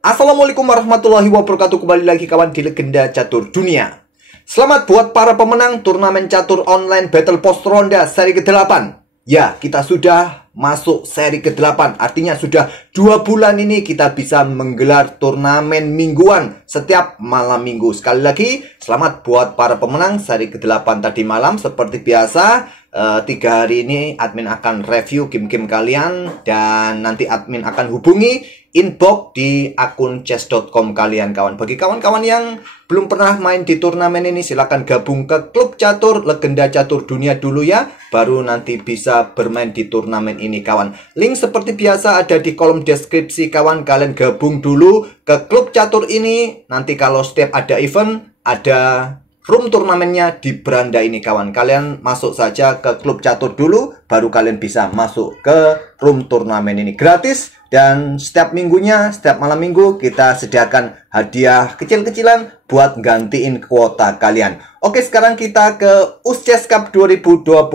Assalamualaikum warahmatullahi wabarakatuh. Kembali lagi kawan di Legenda Catur Dunia. Selamat buat para pemenang turnamen catur online Battle Post Ronda seri ke-8. Ya, kita sudah masuk seri ke-8. Artinya sudah 2 bulan ini kita bisa menggelar turnamen mingguan setiap malam minggu. Sekali lagi, selamat buat para pemenang seri ke-8 tadi malam. Seperti biasa, 3 hari ini admin akan review game-game kalian. Dan nanti admin akan hubungi inbox di akun chess.com kalian kawan. Bagi kawan-kawan yang belum pernah main di turnamen ini, silahkan gabung ke klub catur Legenda Catur Dunia dulu ya, baru nanti bisa bermain di turnamen ini kawan. Link seperti biasa ada di kolom deskripsi kawan. Kalian gabung dulu ke klub catur ini. Nanti kalau setiap ada event, ada room turnamennya di beranda ini kawan. Kalian masuk saja ke klub catur dulu, baru kalian bisa masuk ke room turnamen ini gratis. Dan setiap minggunya, setiap malam minggu kita sediakan hadiah kecil-kecilan buat gantiin kuota kalian. Oke, sekarang kita ke USCHESS Cup 2025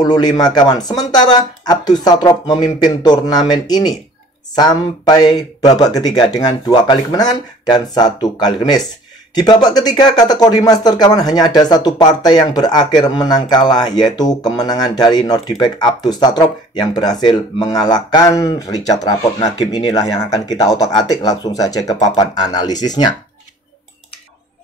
kawan. Sementara Abdus Satrop memimpin turnamen ini sampai babak ketiga dengan 2 kali kemenangan dan 1 kali remis. Di babak ketiga kategori master kawan, hanya ada 1 partai yang berakhir menang kalah, yaitu kemenangan dari Nordibek Abdus Satrop yang berhasil mengalahkan Richard Rapport. Nah, game inilah yang akan kita otak-atik, langsung saja ke papan analisisnya.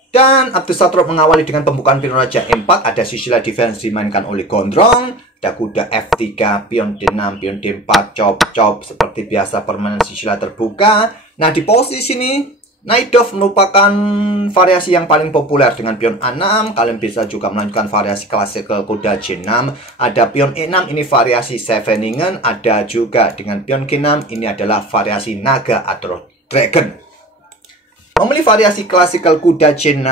Dan Abdus Satrop mengawali dengan pembukaan pion Raja E4, ada Sisilia Defense dimainkan oleh Gondrong, ada kuda F3, pion D6, pion D4, chop, seperti biasa permainan Sisilia terbuka. Nah, di posisi ini Knight Dove merupakan variasi yang paling populer dengan pion A6. Kalian bisa juga melanjutkan variasi klasik ke kuda J6. Ada pion E6, ini variasi Scheveningen. Ada juga dengan pion G6, ini adalah variasi naga atau dragon. Memilih variasi klasikal kuda C6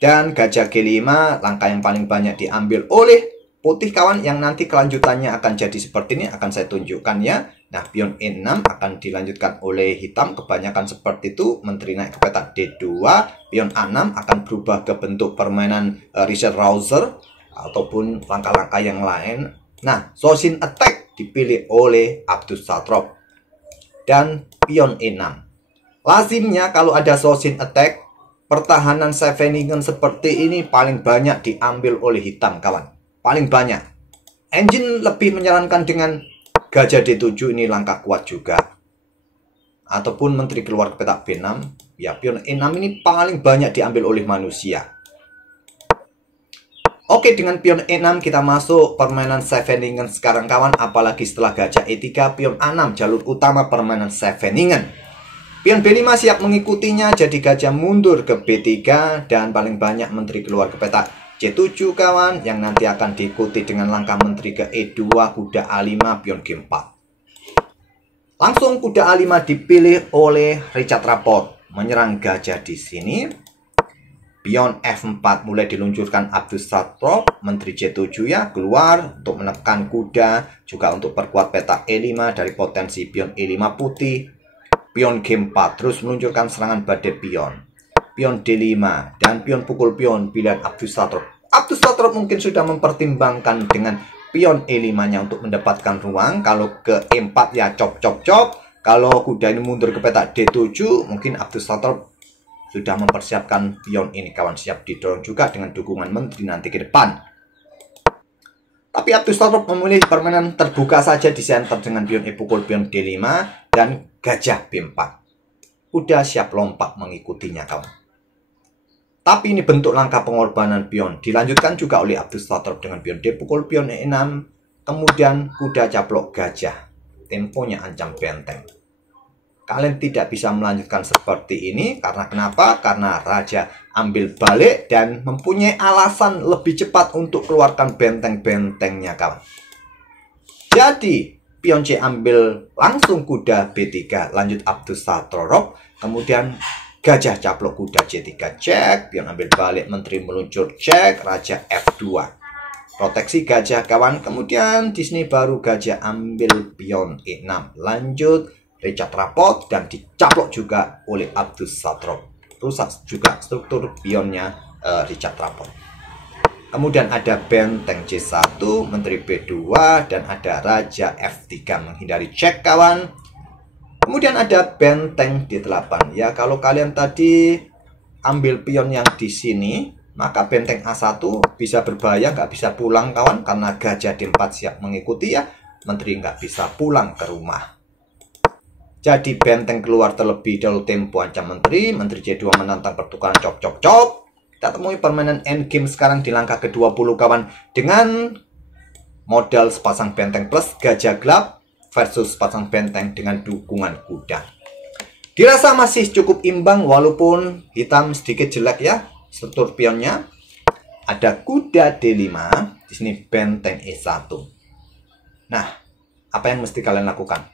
dan gajah G5, langkah yang paling banyak diambil oleh putih kawan, yang nanti kelanjutannya akan jadi seperti ini, akan saya tunjukkan ya. Nah, pion E6 akan dilanjutkan oleh hitam, kebanyakan seperti itu, menteri naik ke peta D2, pion A6 akan berubah ke bentuk permainan Richard Rouser ataupun langkah-langkah yang lain. Nah, Sosin Attack dipilih oleh Abdus Satrop dan pion E6. Lazimnya kalau ada Sosin Attack, pertahanan Scheveningen seperti ini paling banyak diambil oleh hitam kawan. Paling banyak. Engine lebih menyarankan dengan gajah D7, ini langkah kuat juga. Ataupun menteri keluar ke peta B6. Ya, pion E6 ini paling banyak diambil oleh manusia. Oke, dengan pion E6 kita masuk permainan Scheveningen sekarang kawan. Apalagi setelah gajah E3, pion A6 jalur utama permainan Scheveningen. Pion B5 siap mengikutinya, jadi gajah mundur ke B3 dan paling banyak menteri keluar ke peta C7 kawan, yang nanti akan diikuti dengan langkah menteri ke E2, kuda A5, pion G4. Langsung kuda A5 dipilih oleh Richard Rapport, menyerang gajah di sini. Pion F4 mulai diluncurkan Abdus Satrop, menteri C7 ya, keluar untuk menekan kuda, juga untuk perkuat peta E5 dari potensi pion E5 putih. Pion G4 terus meluncurkan serangan badai pion. Pion D5 dan pion pukul pion pilihan Abdus Satrop. Abdus Satrop mungkin sudah mempertimbangkan dengan pion E5-nya untuk mendapatkan ruang. Kalau ke E4 ya chop. Kalau kuda ini mundur ke peta D7, mungkin Abdus Satrop sudah mempersiapkan pion ini kawan, siap didorong juga dengan dukungan menteri nanti ke depan. Tapi Abdus Satrop memilih permainan terbuka saja di center dengan pion E pukul pion D5 dan gajah B4. Kuda siap lompat mengikutinya kawan. Tapi ini bentuk langkah pengorbanan pion. Dilanjutkan juga oleh Abdus Satrop dengan pion D pukul pion E6. Kemudian kuda caplok gajah. Temponya ancam benteng. Kalian tidak bisa melanjutkan seperti ini. Karena kenapa? Karena raja ambil balik dan mempunyai alasan lebih cepat untuk keluarkan benteng-bentengnya kawan. Jadi pion C ambil langsung kuda B3. Lanjut Abdus Satrop. Kemudian gajah caplok kuda C3 cek, pion ambil balik, menteri meluncur cek, raja F2. Proteksi gajah kawan. Kemudian di sini baru gajah ambil pion E6. Lanjut Richard Rapport dan dicaplok juga oleh Abdus Satrop. Rusak juga struktur pionnya Richard Rapport. Kemudian ada benteng C1, menteri B2 dan ada raja F3 menghindari cek kawan. Kemudian ada benteng D8. Ya, kalau kalian tadi ambil pion yang di sini, maka benteng A1 bisa berbahaya, nggak bisa pulang kawan, karena gajah D4 siap mengikuti ya. Menteri nggak bisa pulang ke rumah. Jadi benteng keluar terlebih dahulu, tempo ancam menteri. Menteri C2 menantang pertukaran cop cop cop. Kita temui permainan endgame sekarang di langkah ke-20 kawan, dengan modal sepasang benteng plus gajah gelap versus pasang benteng dengan dukungan kuda. Dirasa masih cukup imbang walaupun hitam sedikit jelek ya struktur pionnya. Ada kuda D5, di sini benteng E1. Nah, apa yang mesti kalian lakukan?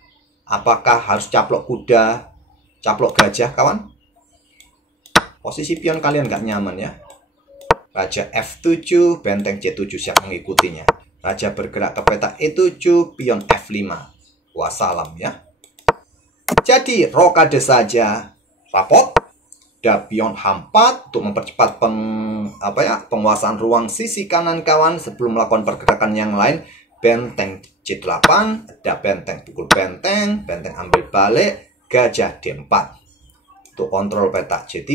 Apakah harus caplok kuda, caplok gajah kawan? Posisi pion kalian nggak nyaman ya. Raja F7, benteng C7 siap mengikutinya. Raja bergerak ke peta E7, pion F5. Wassalam ya. Jadi rokade saja rapot. Ada pion H4 untuk mempercepat penguasaan ruang sisi kanan kawan sebelum melakukan pergerakan yang lain. Benteng C8, ada benteng pukul benteng, benteng ambil balik, gajah D4. Untuk kontrol peta C3,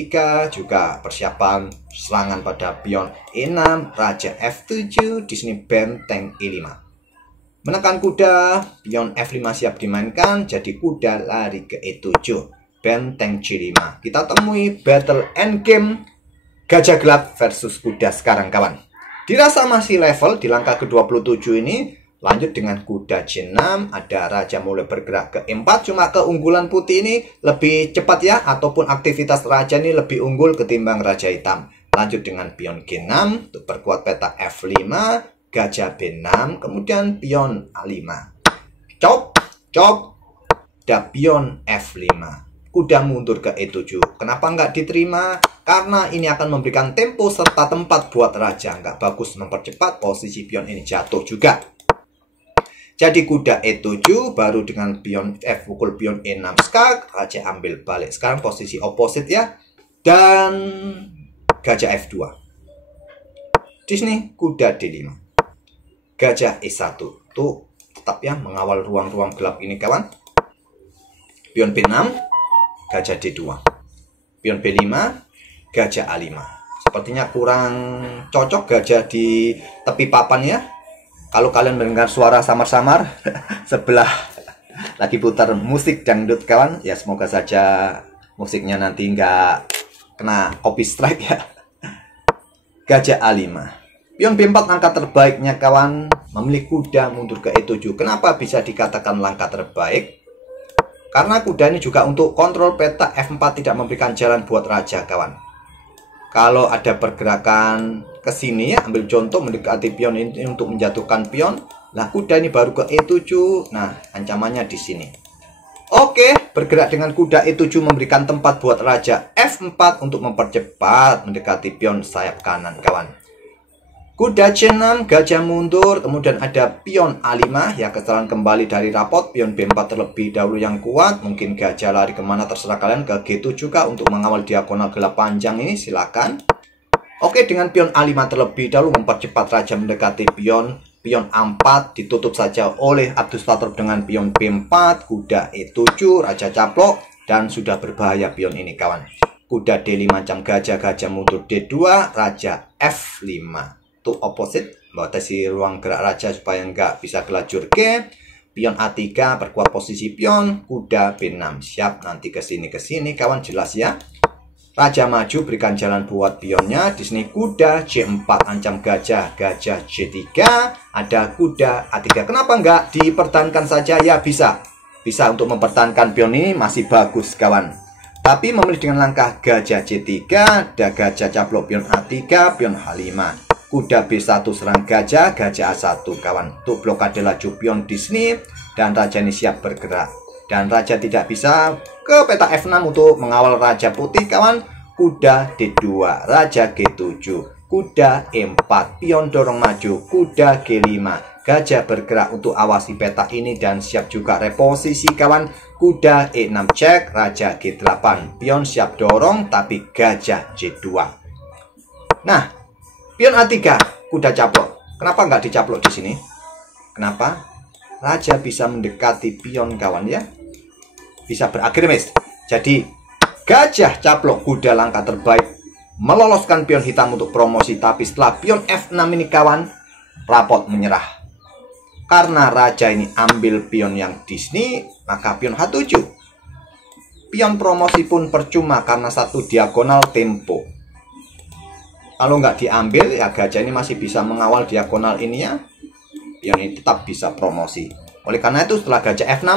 juga persiapan serangan pada pion E6, raja F7, di sini benteng E5. Menekan kuda, pion F5 siap dimainkan, jadi kuda lari ke E7, benteng C5. Kita temui battle endgame gajah gelap versus kuda sekarang kawan. Dirasa masih level di langkah ke-27 ini. Lanjut dengan kuda C6, ada raja mulai bergerak ke E4, cuma keunggulan putih ini lebih cepat ya, ataupun aktivitas raja ini lebih unggul ketimbang raja hitam. Lanjut dengan pion G6 untuk perkuat peta F5, gajah B6, kemudian pion A5. Cop, cop, ada pion F5. Kuda mundur ke E7. Kenapa nggak diterima? Karena ini akan memberikan tempo serta tempat buat raja. Nggak bagus mempercepat, posisi pion ini jatuh juga. Jadi kuda E7, baru dengan pion F pukul pion E6 skak, raja ambil balik. Sekarang posisi opposite ya. Dan gajah F2. Di sini kuda D5. Gajah E1. Tuh tetap ya mengawal ruang-ruang gelap ini kawan. Pion B6, gajah D2. Pion B5, gajah A5. Sepertinya kurang cocok gajah di tepi papan ya. Kalau kalian mendengar suara samar-samar sebelah lagi putar musik dangdut kawan, ya semoga saja musiknya nanti nggak kena copy strike ya. Gajah A5. Pion B4 langkah terbaiknya kawan, memilih kuda mundur ke E7. Kenapa bisa dikatakan langkah terbaik? Karena kuda ini juga untuk kontrol peta F4 tidak memberikan jalan buat raja kawan. Kalau ada pergerakan ke sini ya, ambil contoh mendekati pion ini untuk menjatuhkan pion. Nah, kuda ini baru ke E7. Nah, ancamannya di sini. Oke, bergerak dengan kuda E7 memberikan tempat buat raja F4 untuk mempercepat mendekati pion sayap kanan kawan. Kuda C6, gajah mundur, kemudian ada pion A5, ya kesalahan kembali dari rapot, pion B4 terlebih dahulu yang kuat, mungkin gajah lari kemana terserah kalian, ke G7 juga untuk mengawal diagonal gelap panjang ini, silakan. Oke, dengan pion A5 terlebih dahulu mempercepat raja mendekati pion A4, ditutup saja oleh Abduslator dengan pion B4, kuda E7, raja caplok, dan sudah berbahaya pion ini kawan. Kuda D5 macam gajah mundur D2, raja F5. Opposite, batasi ruang gerak raja supaya nggak bisa ke lajur G. Pion A3 perkuat posisi pion, kuda B6 siap nanti ke sini kawan, jelas ya. Raja maju berikan jalan buat pionnya. Di sini kuda C4 ancam gajah C3, ada kuda A3. Kenapa nggak dipertahankan saja? Ya bisa untuk mempertahankan pion ini masih bagus kawan. Tapi memilih dengan langkah gajah C3, ada gajah caplok pion A3, pion H5. Kuda B1 serang gajah A1 kawan. Untuk blokade laju pion di sini, dan raja ini siap bergerak. Dan raja tidak bisa ke peta F6 untuk mengawal raja putih kawan. Kuda D2, raja G7, kuda E4, pion dorong maju, kuda G5. Gajah bergerak untuk awasi peta ini dan siap juga reposisi kawan. Kuda E6 cek, raja G8, pion siap dorong tapi gajah J2. Nah, pion A3, kuda caplok. Kenapa nggak dicaplok di sini? Kenapa? Raja bisa mendekati pion kawan ya. bisa berakhir miss. Jadi gajah caplok kuda langka terbaik meloloskan pion hitam untuk promosi, tapi setelah pion F6 ini kawan, rapot menyerah. Karena raja ini ambil pion yang Disney, maka pion H7. Pion promosi pun percuma karena satu diagonal tempo. Kalau nggak diambil, ya gajah ini masih bisa mengawal diagonal ini ya. Pion ini tetap bisa promosi. Oleh karena itu setelah gajah F6,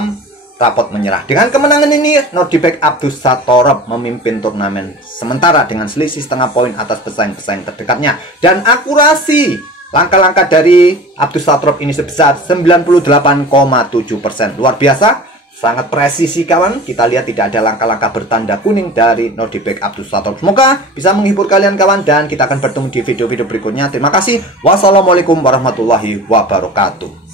rapot menyerah. Dengan kemenangan ini, Nordibek Abdus Satorov memimpin turnamen sementara dengan selisih setengah poin atas pesaing-pesaing terdekatnya. Dan akurasi langkah-langkah dari Abdus Satorov ini sebesar 98,7%. Luar biasa. Sangat presisi kawan. Kita lihat tidak ada langkah-langkah bertanda kuning dari Nordibek Abdus Satorov. Semoga bisa menghibur kalian kawan. Dan kita akan bertemu di video-video berikutnya. Terima kasih. Wassalamualaikum warahmatullahi wabarakatuh.